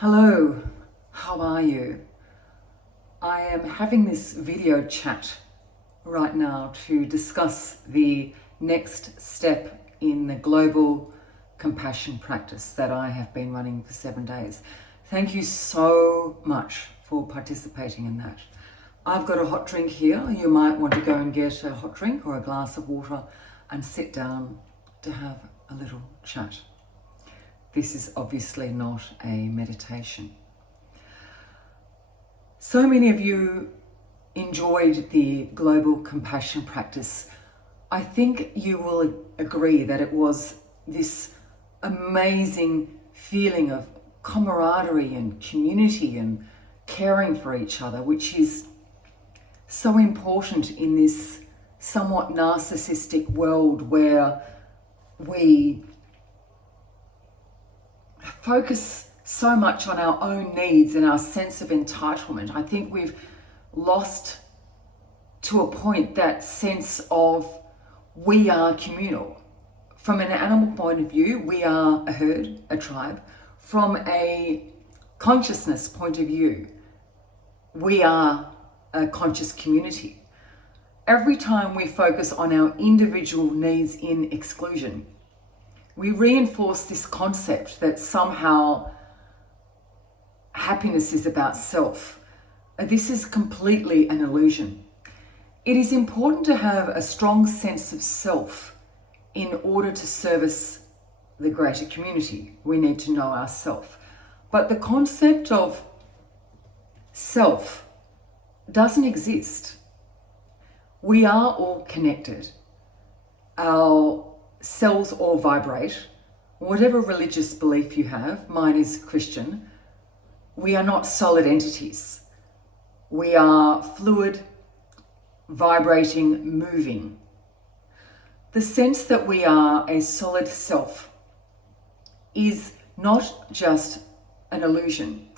Hello, how are you? I am having this video chat right now to discuss the next step in the global compassion practice that I have been running for 7 days. Thank you so much for participating in that. I've got a hot drink here. You might want to go and get a hot drink or a glass of water and sit down to have a little chat. This is obviously not a meditation. So many of you enjoyed the global compassion practice. I think you will agree that it was this amazing feeling of camaraderie and community and caring for each other, which is so important in this somewhat narcissistic world where we focus so much on our own needs and our sense of entitlement. I think we've lost to a point that sense of we are communal. From an animal point of view, we are a herd, a tribe. From a consciousness point of view, we are a conscious community. Every time we focus on our individual needs in exclusion, we reinforce this concept that somehow happiness is about self. This is completely an illusion. It is important to have a strong sense of self in order to service the greater community. We need to know ourselves. But the concept of self doesn't exist. We are all connected. Our cells all vibrate. Whatever religious belief you have, mine is Christian, we are not solid entities. We are fluid, vibrating, moving. The sense that we are a solid self is not just an illusion.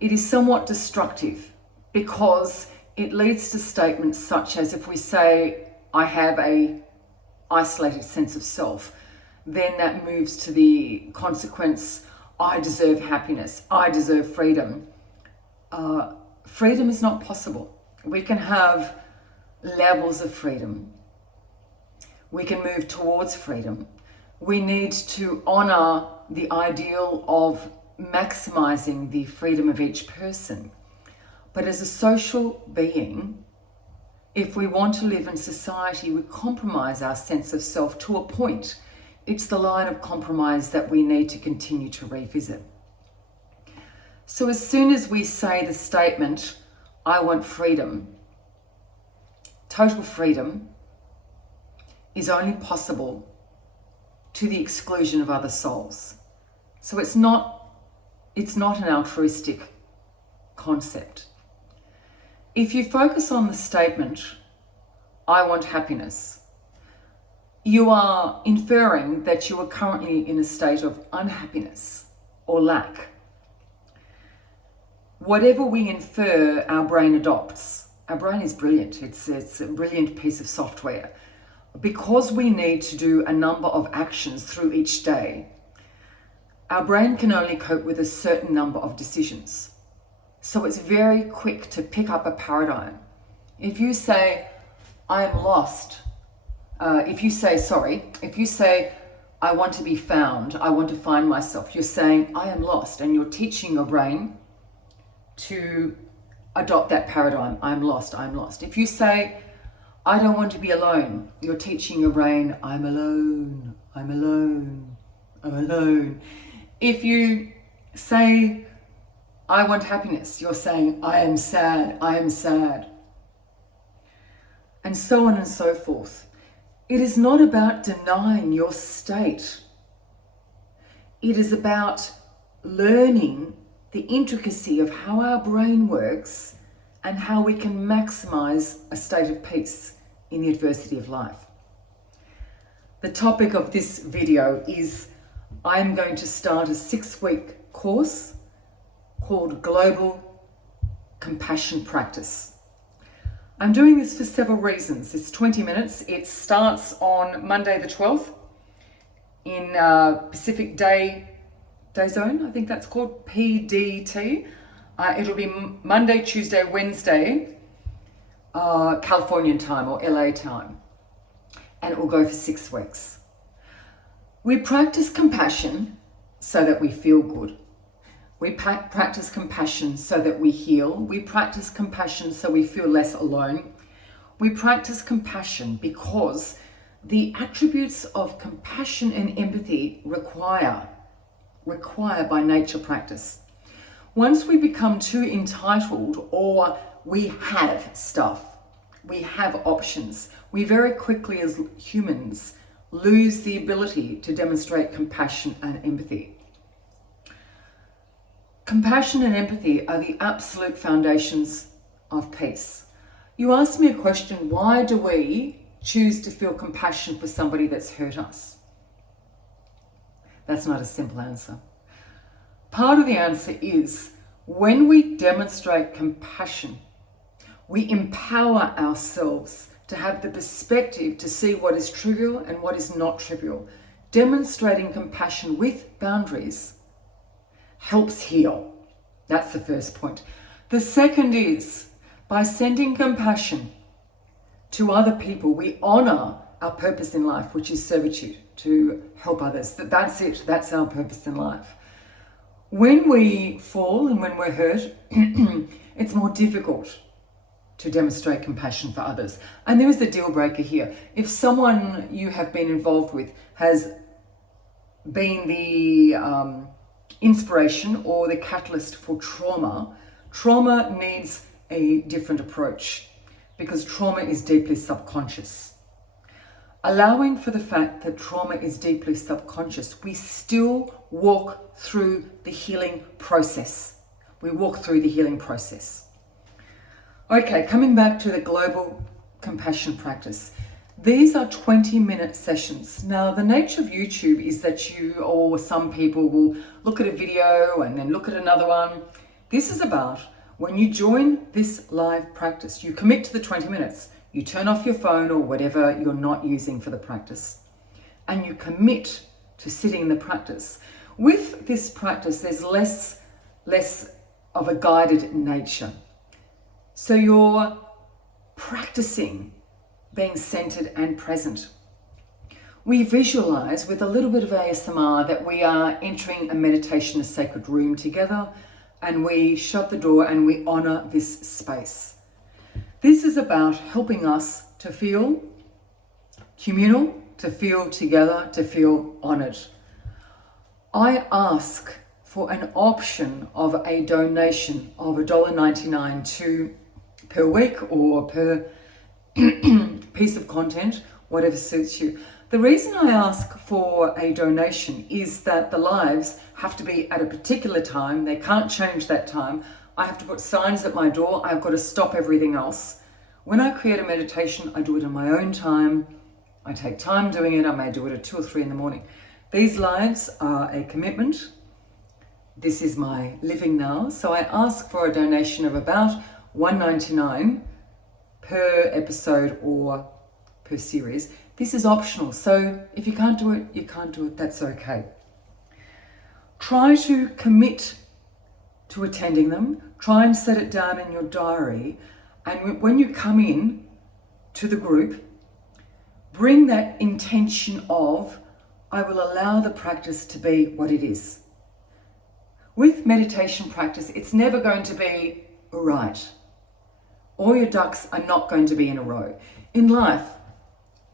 It is somewhat destructive because it leads to statements such as, if we say, I have a isolated sense of self, then that moves to the consequence, I deserve happiness, I deserve freedom. Freedom is not possible. We can have levels of freedom. We can move towards freedom. We need to honor the ideal of maximizing the freedom of each person. But as a social being, if we want to live in society, we compromise our sense of self to a point. It's the line of compromise that we need to continue to revisit. So as soon as we say the statement, I want freedom, total freedom is only possible to the exclusion of other souls. So it's not an altruistic concept. If you focus on the statement, I want happiness, you are inferring that you are currently in a state of unhappiness or lack. Whatever we infer, our brain adopts. Our brain is brilliant. It's a brilliant piece of software. Because we need to do a number of actions through each day, our brain can only cope with a certain number of decisions. So it's very quick to pick up a paradigm. If you say, I am lost, if you say, I want to be found, I want to find myself, you're saying, I am lost, and you're teaching your brain to adopt that paradigm, I'm lost, I'm lost. If you say, I don't want to be alone, you're teaching your brain, I'm alone, I'm alone, I'm alone. If you say, I want happiness, you're saying, I am sad, I am sad. And so on and so forth. It is not about denying your state. It is about learning the intricacy of how our brain works and how we can maximize a state of peace in the adversity of life. The topic of this video is I'm going to start a 6-week course called Global Compassion Practice. I'm doing this for several reasons. It's 20 minutes. It starts on Monday the 12th in Pacific Day day zone, I think that's called PDT. It'll be Monday, Tuesday, Wednesday, Californian time or LA time. And it will go for 6 weeks. We practice compassion so that we feel good. We practice compassion so that we heal. We practice compassion so we feel less alone. We practice compassion because the attributes of compassion and empathy require by nature practice. Once we become too entitled or we have stuff, we have options, we very quickly as humans lose the ability to demonstrate compassion and empathy. Compassion and empathy are the absolute foundations of peace. You asked me a question, why do we choose to feel compassion for somebody that's hurt us? That's not a simple answer. Part of the answer is when we demonstrate compassion, we empower ourselves to have the perspective to see what is trivial and what is not trivial. Demonstrating compassion with boundaries helps heal. That's the first point. The second is by sending compassion to other people, we honor our purpose in life, which is servitude, to help others. That's it. That's our purpose in life. When we fall and when we're hurt, it's more difficult to demonstrate compassion for others. And there is the deal breaker here. If someone you have been involved with has been the inspiration or the catalyst for trauma, trauma needs a different approach because trauma is deeply subconscious. Allowing for the fact that trauma is deeply subconscious, we still walk through the healing process. We walk through the healing process. Okay, coming back to the global compassion practice. These are 20-minute sessions. Now, the nature of YouTube is that you or some people will look at a video and then look at another one. This is about when you join this live practice, you commit to the 20 minutes. You turn off your phone or whatever you're not using for the practice, and you commit to sitting in the practice. With this practice, there's less of a guided nature. So you're practicing being centered and present. We visualize with a little bit of ASMR that we are entering a meditation, a sacred room together, and we shut the door and we honor this space. This is about helping us to feel communal, to feel together, to feel honored. I ask for an option of a donation of $1.99 per week or per piece of content, whatever suits you. The reason I ask for a donation is that the lives have to be at a particular time. They can't change that time. I have to put signs at my door. I've got to stop everything else. When I create a meditation, I do it in my own time. I take time doing it. I may do it at 2 or 3 in the morning. These lives are a commitment. This is my living now. So I ask for a donation of about $1.99 per episode or per series. This is optional. So if you can't do it, you can't do it. That's okay. Try to commit to attending them. Try and set it down in your diary. And when you come in to the group, bring that intention of, I will allow the practice to be what it is. With meditation practice, it's never going to be right. All your ducks are not going to be in a row. In life,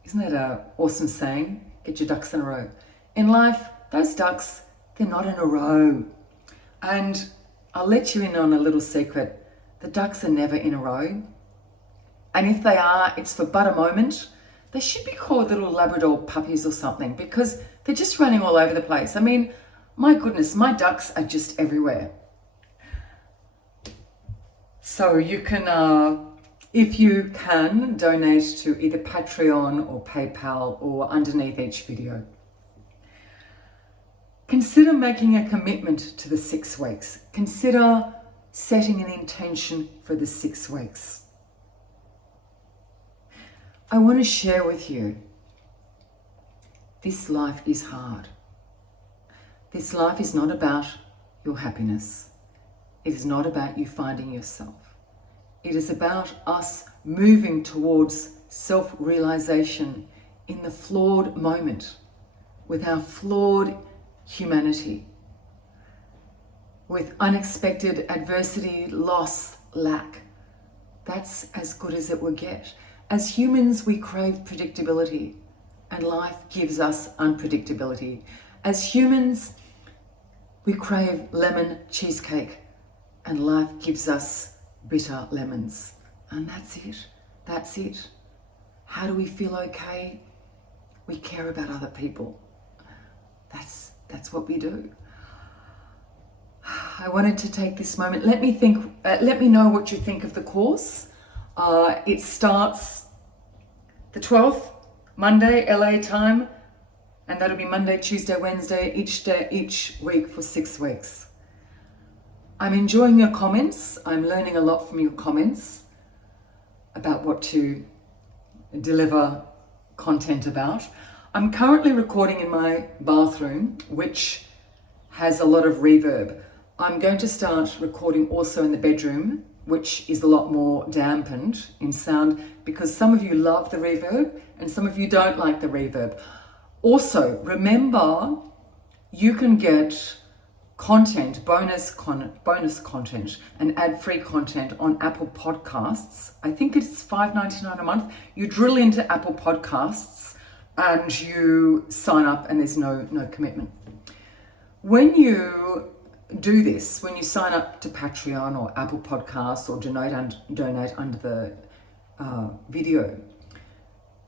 isn't that an awesome saying? Get your ducks in a row. In life, those ducks, they're not in a row. And I'll let you in on a little secret. The ducks are never in a row. And if they are, it's for but a moment. They should be called little Labrador puppies or something because they're just running all over the place. I mean, my goodness, my ducks are just everywhere. So you can, if you can, donate to either Patreon or PayPal or underneath each video. Consider making a commitment to the 6 weeks. Consider setting an intention for the 6 weeks. I want to share with you, this life is hard. This life is not about your happiness. It is not about you finding yourself. It is about us moving towards self-realization in the flawed moment, with our flawed humanity, with unexpected adversity, loss, lack. That's as good as it will get. As humans, we crave predictability, and life gives us unpredictability. As humans, we crave lemon cheesecake, and life gives us bitter lemons. And that's it. That's it. How do we feel okay? We care about other people. That's what we do. I wanted to take this moment. Let me know what you think of the course. It starts the 12th, Monday, LA time, and that'll be Monday, Tuesday, Wednesday, each week for 6 weeks. I'm enjoying your comments. I'm learning a lot from your comments about what to deliver content about. I'm currently recording in my bathroom, which has a lot of reverb. I'm going to start recording also in the bedroom, which is a lot more dampened in sound, because some of you love the reverb and some of you don't like the reverb. Also, remember, you can get content, bonus content and ad-free content on Apple Podcasts. I think it's $5.99 a month. You drill into Apple Podcasts and you sign up, and there's no commitment. When you do this, when you sign up to Patreon or Apple Podcasts or donate under the video,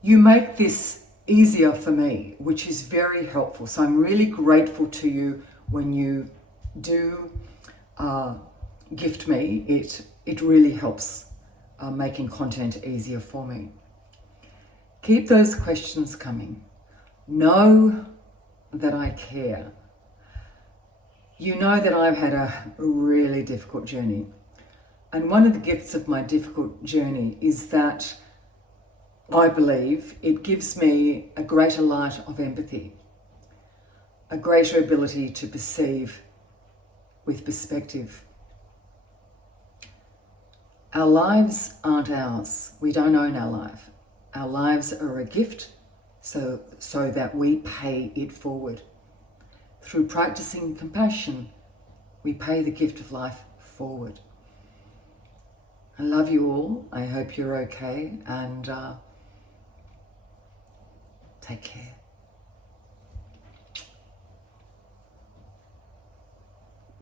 you make this easier for me, which is very helpful. So I'm really grateful to you when you do gift me. It really helps making content easier for me. Keep those questions coming. Know that I care. You know that I've had a really difficult journey. And one of the gifts of my difficult journey is that I believe it gives me a greater light of empathy, a greater ability to perceive with perspective. Our lives aren't ours. We don't own our life. Our lives are a gift so that we pay it forward. Through practicing compassion, we pay the gift of life forward. I love you all. I hope you're okay, and take care.